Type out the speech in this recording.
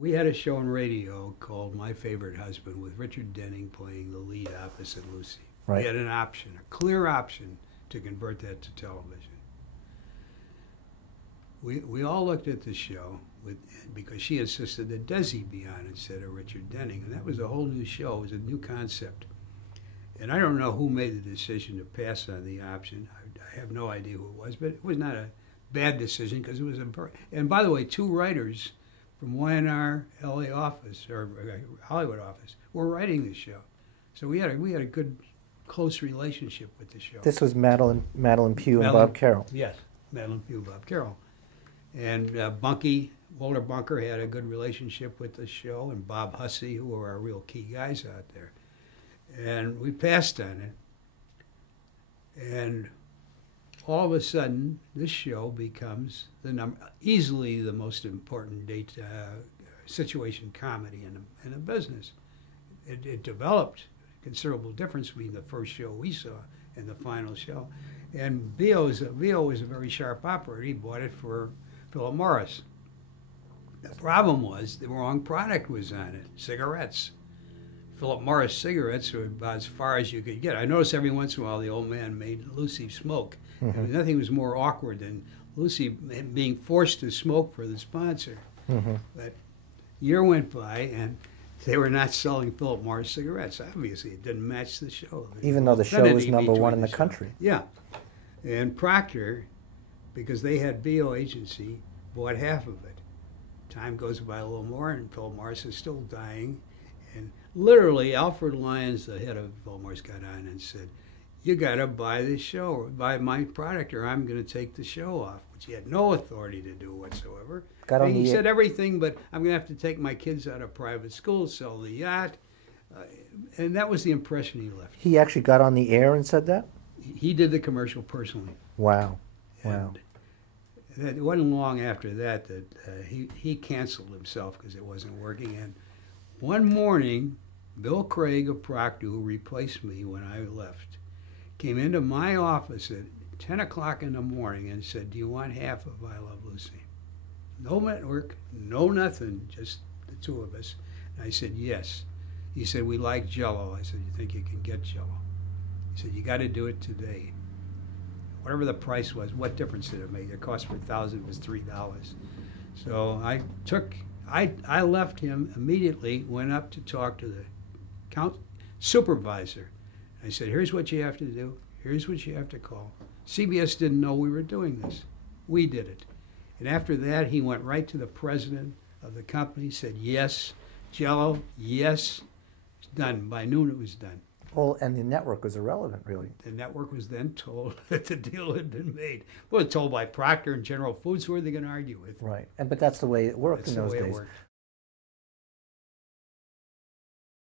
We had a show on radio called My Favorite Husband with Richard Denning playing the lead opposite Lucy. Right. We had an option, a clear option, to convert that to television. We all looked at the show because she insisted that Desi be on instead of Richard Denning, and that was a whole new show. It was a new concept. And I don't know who made the decision to pass on the option. I have no idea who it was, but it was not a bad decision because it was and by the way, two writers from YNR LA office or Hollywood office were writing the show, so we had a good close relationship with the show. This was Madeline Pugh and Bob Carroll. Yes, Madeline Pugh, Bob Carroll, and Walter Bunker had a good relationship with the show, and Bob Hussey, who were our real key guys out there, and we passed on it, and all of a sudden, this show becomes easily the most important situation comedy in the business. It developed a considerable difference between the first show we saw and the final show. And Vio was a very sharp operator. He bought it for Philip Morris. The problem was the wrong product was on it, cigarettes. Philip Morris cigarettes were about as far as you could get. I noticed every once in a while the old man made Lucy smoke. Mm-hmm. I mean, nothing was more awkward than Lucy being forced to smoke for the sponsor. Mm-hmm. But a year went by and they were not selling Philip Morris cigarettes. Obviously, it didn't match the show. Even though the show was number one in the country. Yeah. And Procter, because they had BO agency, bought half of it. Time goes by a little more and Philip Morris is still dying. And literally, Alfred Lyons, the head of Philip Morris, got on and said, "You got to buy this show, buy my product, or I'm going to take the show off," which he had no authority to do whatsoever. He said everything, but I'm going to have to take my kids out of private school, sell the yacht, and that was the impression he left. He actually got on the air and said that? He did the commercial personally. Wow. And it wasn't long after that he canceled himself because it wasn't working. And one morning, Bill Craig of Procter, who replaced me when I left, came into my office at 10 o'clock in the morning and said, "Do you want half of I Love Lucy?" No network, no nothing, just the two of us. And I said, "Yes." He said, "We like Jell-O." I said, "You think you can get Jell-O?" He said, "You got to do it today." Whatever the price was, what difference did it make? The cost per thousand was $3. So I left him immediately, went up to talk to the supervisor. I said, "Here's what you have to do. Here's what you have to call." CBS didn't know we were doing this. We did it. And after that, he went right to the president of the company, said, "Yes, Jell-O, yes." It's done. By noon, it was done. Well, and the network was irrelevant, really. The network was then told that the deal had been made. Well, it was told by Procter and General Foods. Who are they going to argue with? Right. But that's the way it worked in those days.